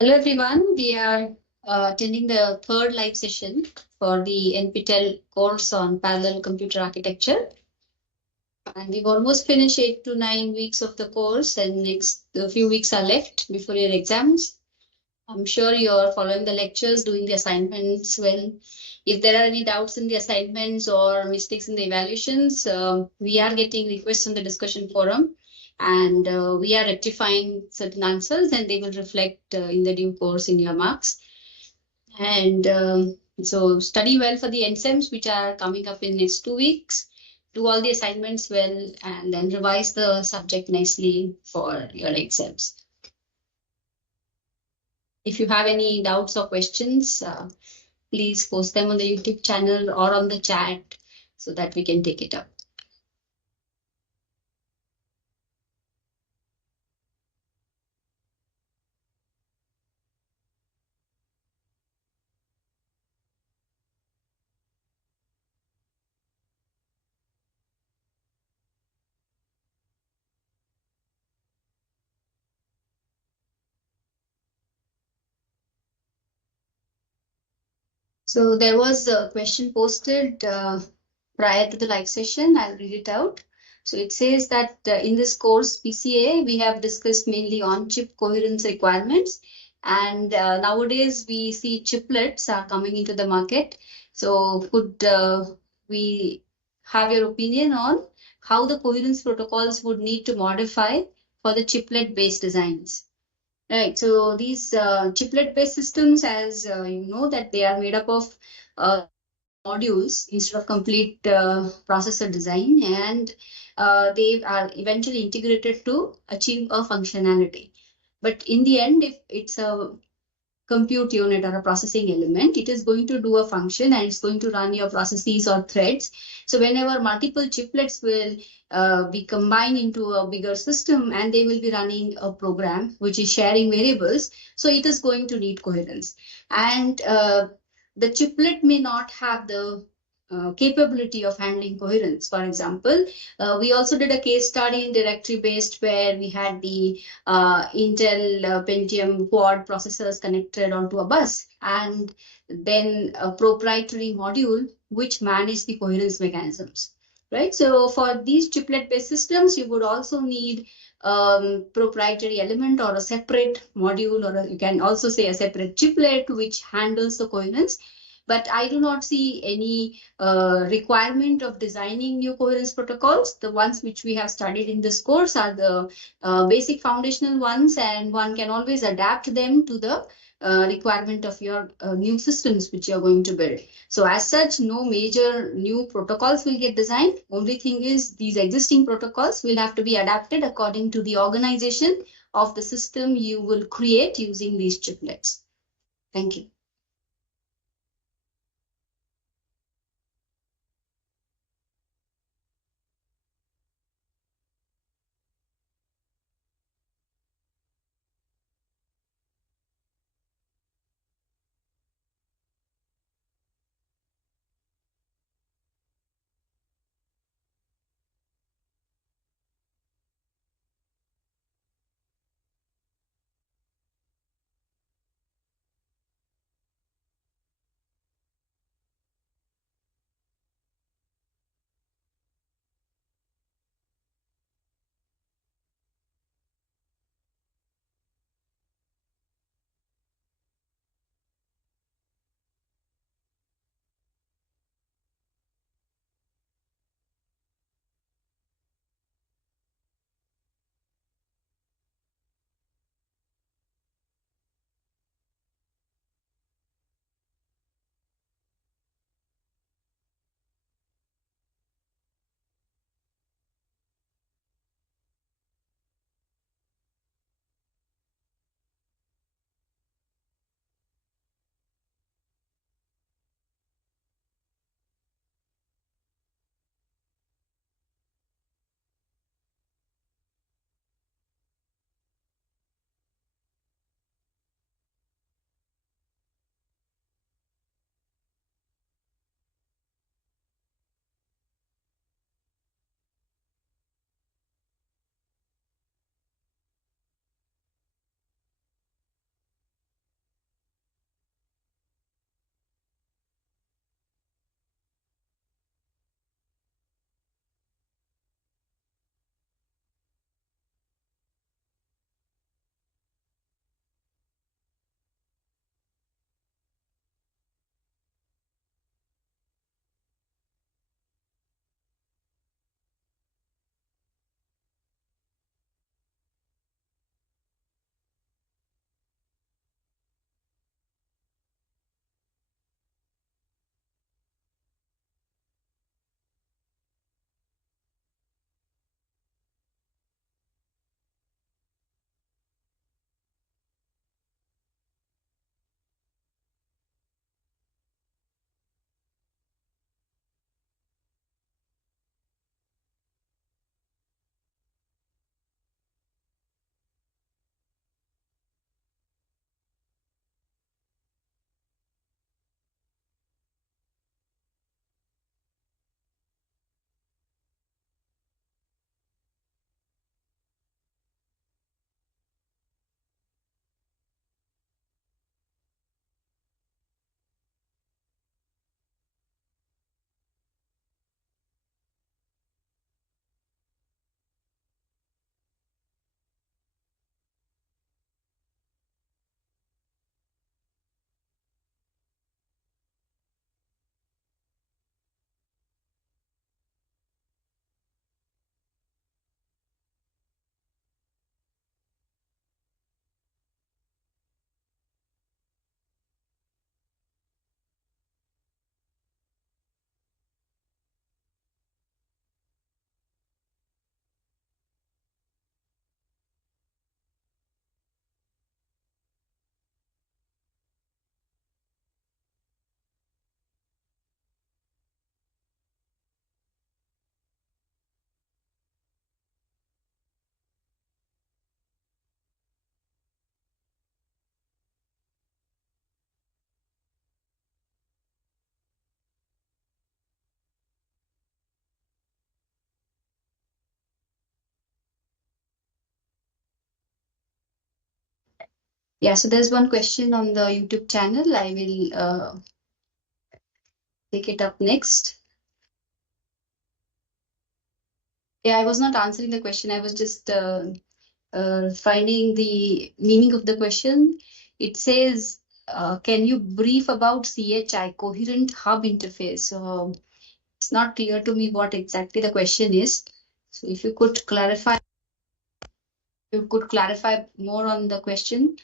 Hello everyone, we are attending the third live session for the NPTEL course on parallel computer architecture. And we've almost finished 8 to 9 weeks of the course, and next a few weeks are left before your exams. I'm sure you're following the lectures, doing the assignments well. If there are any doubts in the assignments or mistakes in the evaluations, we are getting requests on the discussion forum, and we are rectifying certain answers, and they will reflect in the due course in your marks. And so study well for the NSEMs, which are coming up in next 2 weeks. Do all the assignments well, and then revise the subject nicely for your exams. If you have any doubts or questions, please post them on the YouTube channel or on the chat so that we can take it up. So there was a question posted prior to the live session. I'll read it out. So it says that in this course, PCA, we have discussed mainly on chip coherence requirements. And nowadays, we see chiplets are coming into the market. So could we have your opinion on how the coherence protocols would need to modify for the chiplet-based designs? Right. So these chiplet-based systems, as you know, that they are made up of modules instead of complete processor design, and they are eventually integrated to achieve a functionality. But in the end, if it's a compute unit or a processing element, it is going to do a function and it's going to run your processes or threads. So whenever multiple chiplets will be combined into a bigger system, and they will be running a program which is sharing variables, so it is going to need coherence. And the chiplet may not have the capability of handling coherence. For example, we also did a case study in directory based where we had the Intel Pentium quad processors connected onto a bus, and then a proprietary module which managed the coherence mechanisms. Right. So for these chiplet-based systems, you would also need proprietary element or a separate module, or you can also say a separate chiplet which handles the coherence. But I do not see any requirement of designing new coherence protocols. The ones which we have studied in this course are the basic foundational ones, and one can always adapt them to the requirement of your new systems which you're going to build. So as such, no major new protocols will get designed. Only thing is these existing protocols will have to be adapted according to the organization of the system you will create using these chiplets. Thank you. Yeah, so there's one question on the YouTube channel. I will take it up next. Yeah, I was not answering the question. I was just finding the meaning of the question. It says, can you brief about CHI, Coherent Hub Interface? So it's not clear to me what exactly the question is. So if you could clarify more on the question.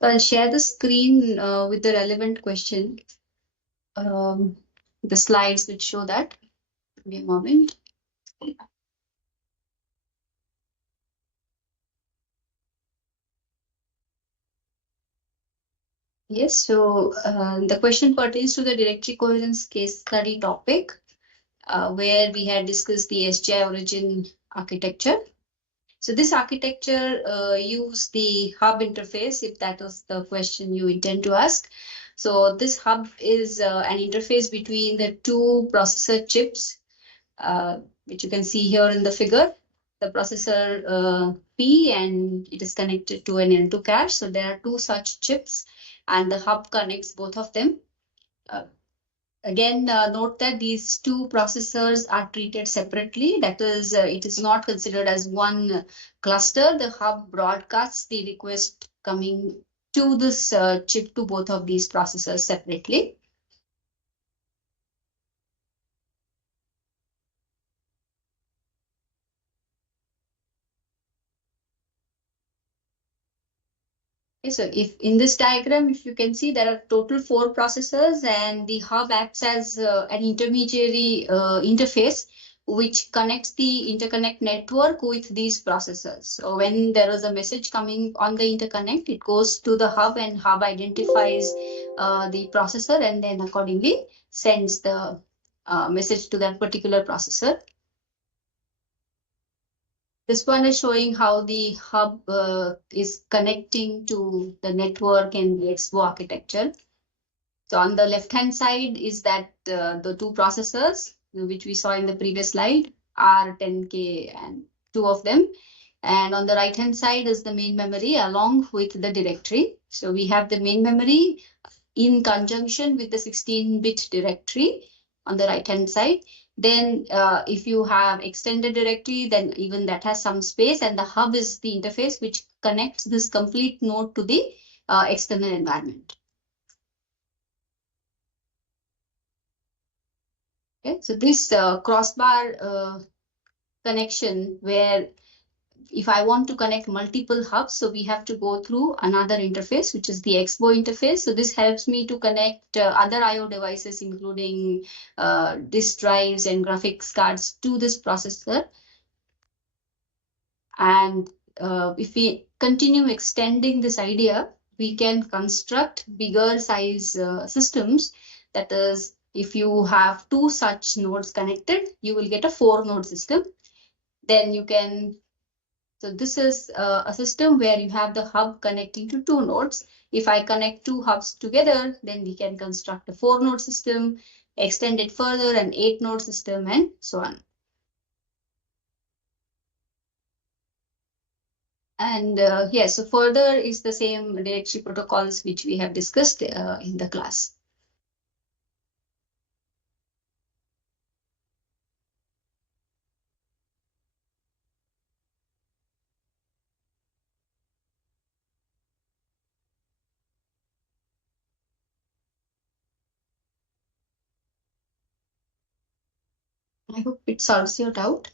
I'll share the screen with the relevant question. The slides which show that. Give me a moment. Yes, so the question pertains to the directory coherence case study topic, where we had discussed the SGI origin architecture. So this architecture used the hub interface, if that was the question you intend to ask. So this hub is an interface between the two processor chips, which you can see here in the figure. The processor P, and it is connected to an L2 cache. So there are two such chips, and the hub connects both of them. Again, note that these two processors are treated separately. That is, it is not considered as one cluster. The hub broadcasts the request coming to this chip to both of these processors separately. Okay, so if in this diagram, if you can see, there are total 4 processors, and the hub acts as an intermediary interface which connects the interconnect network with these processors. So when there is a message coming on the interconnect, it goes to the hub, and hub identifies the processor and then accordingly sends the message to that particular processor. This one is showing how the hub is connecting to the network and the XBO architecture. So on the left-hand side is that the two processors, which we saw in the previous slide, R10K and two of them. And on the right-hand side is the main memory along with the directory. So we have the main memory in conjunction with the 16-bit directory on the right-hand side. Then if you have extended directory, then even that has some space, and the hub is the interface which connects this complete node to the external environment. Okay, so this crossbar connection, where if I want to connect multiple hubs, so we have to go through another interface, which is the XBO interface. So this helps me to connect other IO devices, including disk drives and graphics cards, to this processor. And if we continue extending this idea, we can construct bigger size systems. That is, if you have two such nodes connected, you will get a 4-node system. then you can, so this is a system where you have the hub connecting to two nodes. If I connect two hubs together, then we can construct a 4-node system, extend it further, an 8-node system, and so on. And yes, so further is the same directory protocols which we have discussed in the class. I hope it solves your doubt.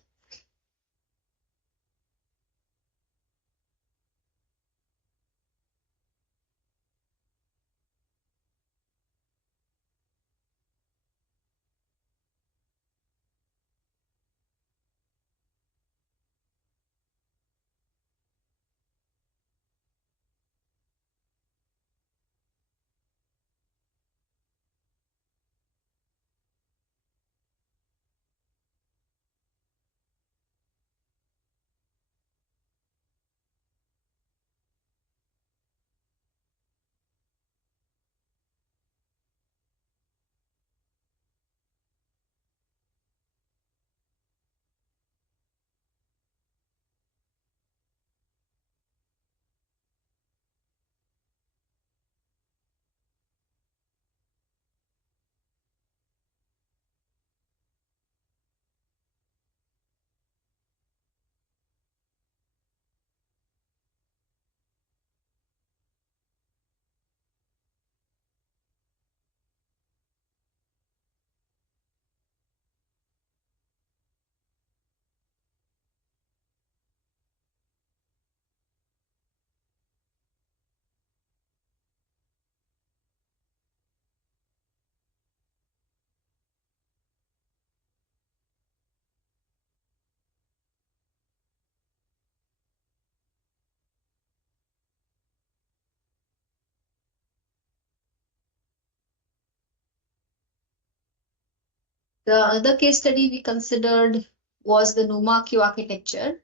The other case study we considered was the NUMA queue architecture.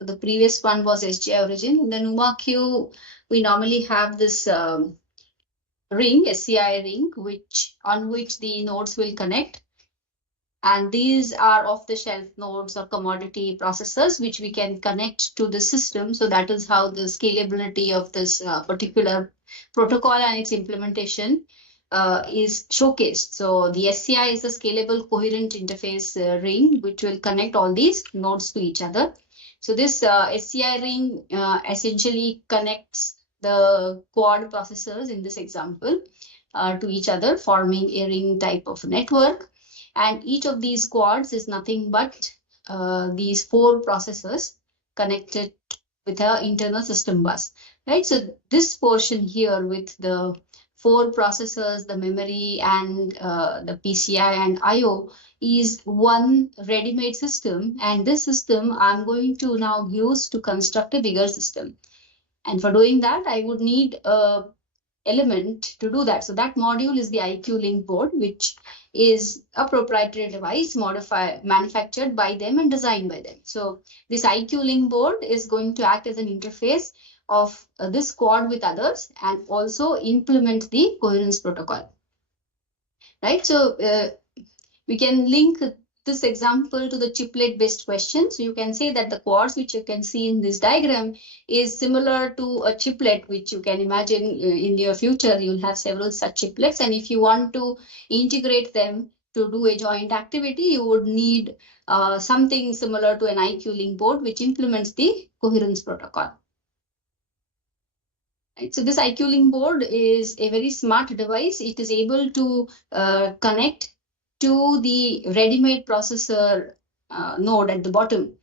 The previous one was SGI origin. In the NUMA queue, we normally have this ring, SCI ring, on which the nodes will connect. And these are off-the-shelf nodes or commodity processors, which we can connect to the system. So that is how the scalability of this particular protocol and its implementation is showcased. So the SCI is a scalable coherent interface ring, which will connect all these nodes to each other. So this SCI ring essentially connects the quad processors in this example to each other, forming a ring type of network. And each of these quads is nothing but these 4 processors connected with an internal system bus, right? So this portion here with the 4 processors, the memory and the PCI and IO is one ready-made system. And this system I'm going to now use to construct a bigger system. And for doing that, I would need a element to do that. So that module is the IQ Link board, which is a proprietary device manufactured by them and designed by them. So this IQ Link board is going to act as an interface of this quad with others and also implement the coherence protocol. Right? So we can link this example to the chiplet based question. So you can say that the quads which you can see in this diagram is similar to a chiplet, which you can imagine in your future, you'll have several such chiplets. And if you want to integrate them to do a joint activity, you would need something similar to an IQ Link board, which implements the coherence protocol. Right? So this IQ Link board is a very smart device. It is able to connect to the ready-made processor node at the bottom.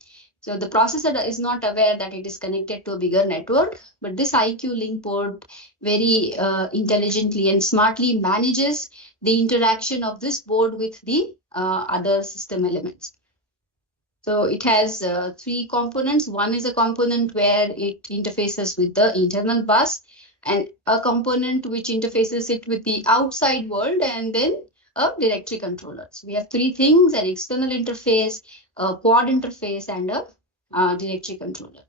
So the processor is not aware that it is connected to a bigger network, but this IQ Link board very intelligently and smartly manages the interaction of this board with the other system elements. So it has 3 components. One is a component where it interfaces with the internal bus, and a component which interfaces it with the outside world, and then a directory controller. So we have 3 things: an external interface, a quad interface, and a directory controller.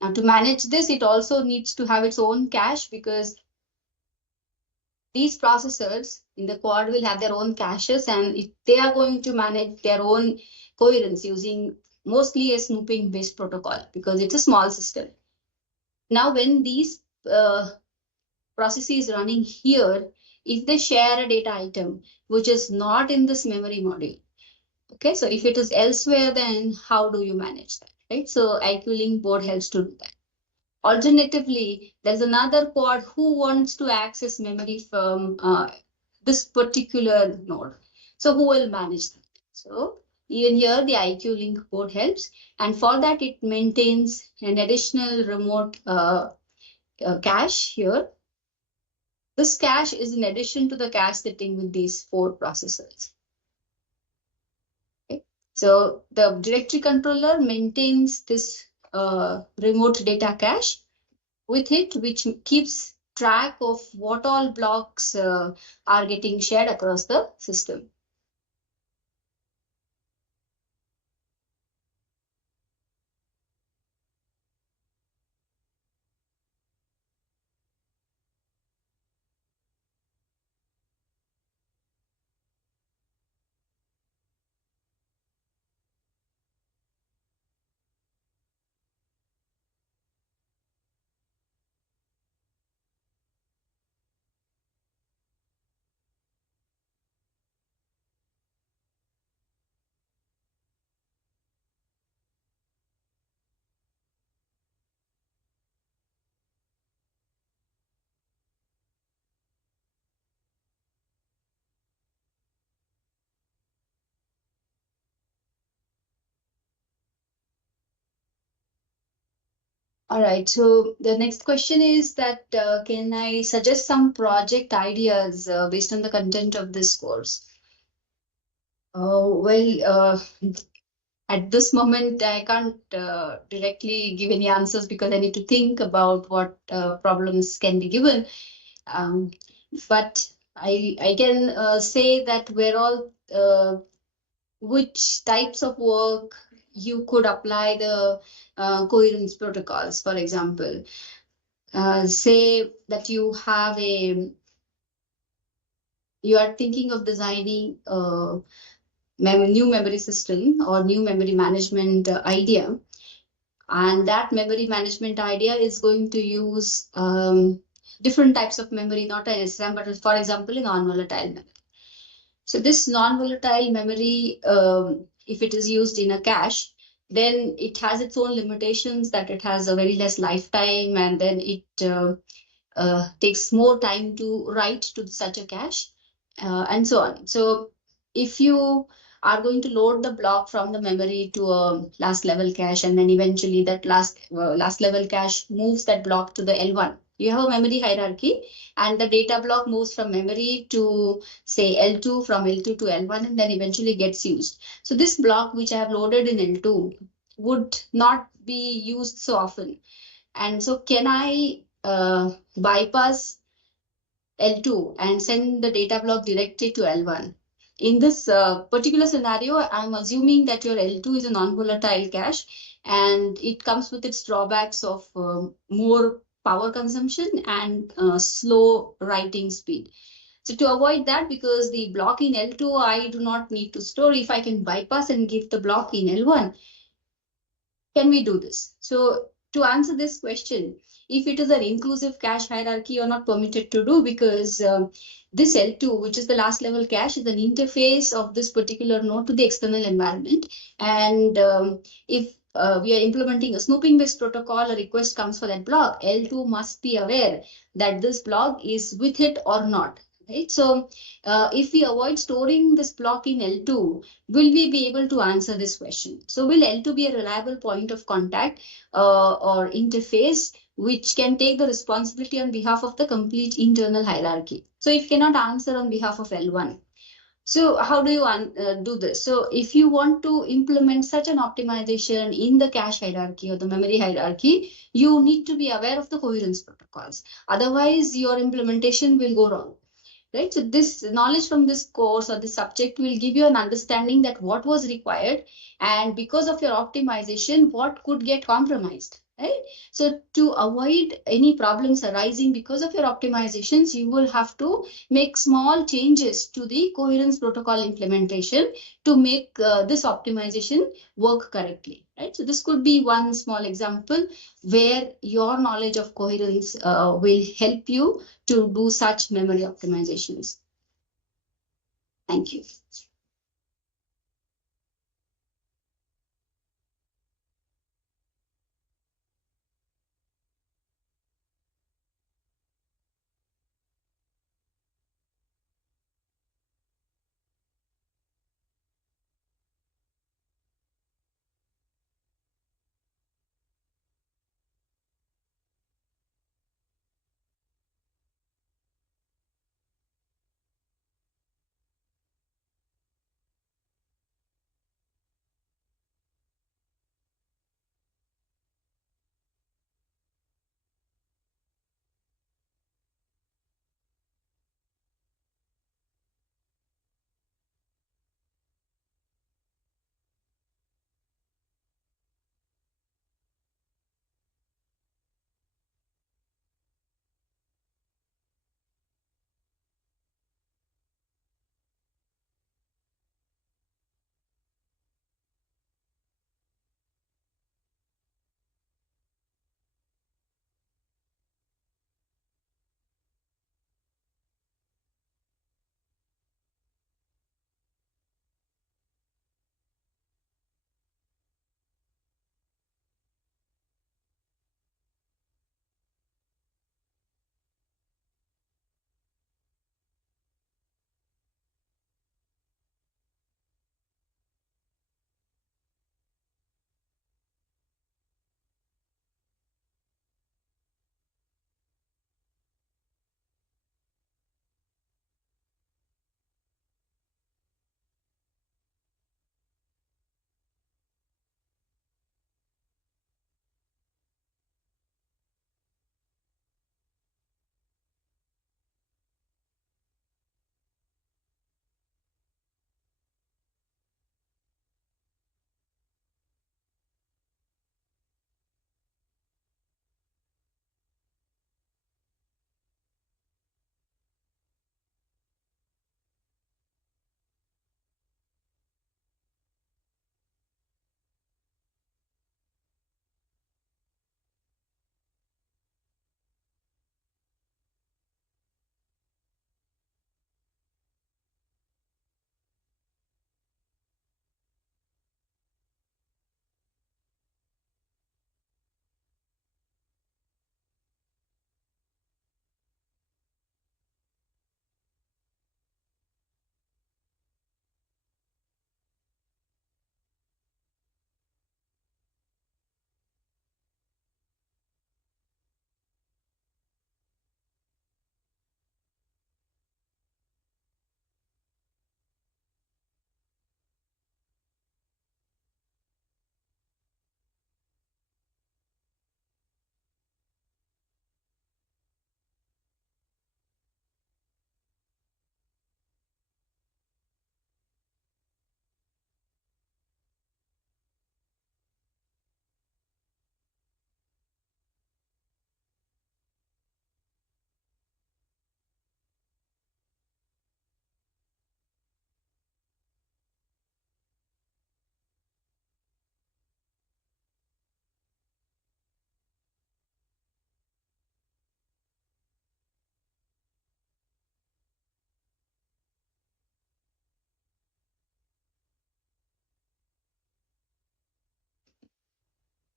Now, to manage this, it also needs to have its own cache, because these processors in the quad will have their own caches, and if they are going to manage their own coherence using mostly a snooping based protocol, because it's a small system. Now, when these processes running here, if they share a data item which is not in this memory module, okay, so if it is elsewhere, then how do you manage that, right? So IQ Link board helps to do that. Alternatively, there's another quad who wants to access memory from this particular node. So who will manage that? So even here, the IQ Link board helps. And for that, it maintains an additional remote cache here. This cache is in addition to the cache setting with these 4 processors. Okay. So the directory controller maintains this remote data cache with it, which keeps track of what all blocks are getting shared across the system. All right, so the next question is that can I suggest some project ideas based on the content of this course? At this moment, I can't directly give any answers because I need to think about what problems can be given. But I can say that we're all which types of work you could apply the coherence protocols. For example, say that you are thinking of designing a new memory system or new memory management idea, and that memory management idea is going to use different types of memory, not an SRAM, but for example, a non-volatile memory. So this non-volatile memory, if it is used in a cache, then it has its own limitations, that it has a very less lifetime, and then it takes more time to write to such a cache, and so on. So if you are going to load the block from the memory to a last level cache, and then eventually that last level cache moves that block to the L1. You have a memory hierarchy, and the data block moves from memory to, say, L2, from L2 to L1, and then eventually gets used. So this block, which I have loaded in L2, would not be used so often. And so can I bypass L2 and send the data block directly to L1? In this particular scenario, I'm assuming that your L2 is a non-volatile cache, and it comes with its drawbacks of more power consumption and slow writing speed. So to avoid that, because the block in L2 I do not need to store, if I can bypass and give the block in L1, can we do this? So to answer this question, if it is an inclusive cache hierarchy, you're not permitted to do, because this L2, which is the last level cache, is an interface of this particular node to the external environment. And if we are implementing a snooping based protocol, a request comes for that block, L2 must be aware that this block is with it or not. Right? So if we avoid storing this block in L2, will we be able to answer this question? So will L2 be a reliable point of contact or interface which can take the responsibility on behalf of the complete internal hierarchy? So it cannot answer on behalf of L1. So how do you do this? So if you want to implement such an optimization in the cache hierarchy or the memory hierarchy, you need to be aware of the coherence protocols. Otherwise, your implementation will go wrong. right? So this knowledge from this course or this subject will give you an understanding that what was required, and because of your optimization, what could get compromised, right? So to avoid any problems arising because of your optimizations, you will have to make small changes to the coherence protocol implementation to make this optimization work correctly, right? So this could be one small example where your knowledge of coherence will help you to do such memory optimizations. Thank you.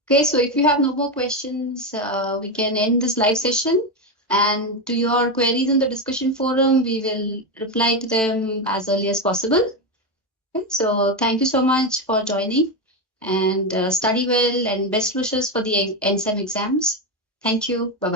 Okay, so if you have no more questions, we can end this live session. And to your queries in the discussion forum, we will reply to them as early as possible. Okay, so thank you so much for joining, and study well and best wishes for the NSEM exams. Thank you. Bye-bye.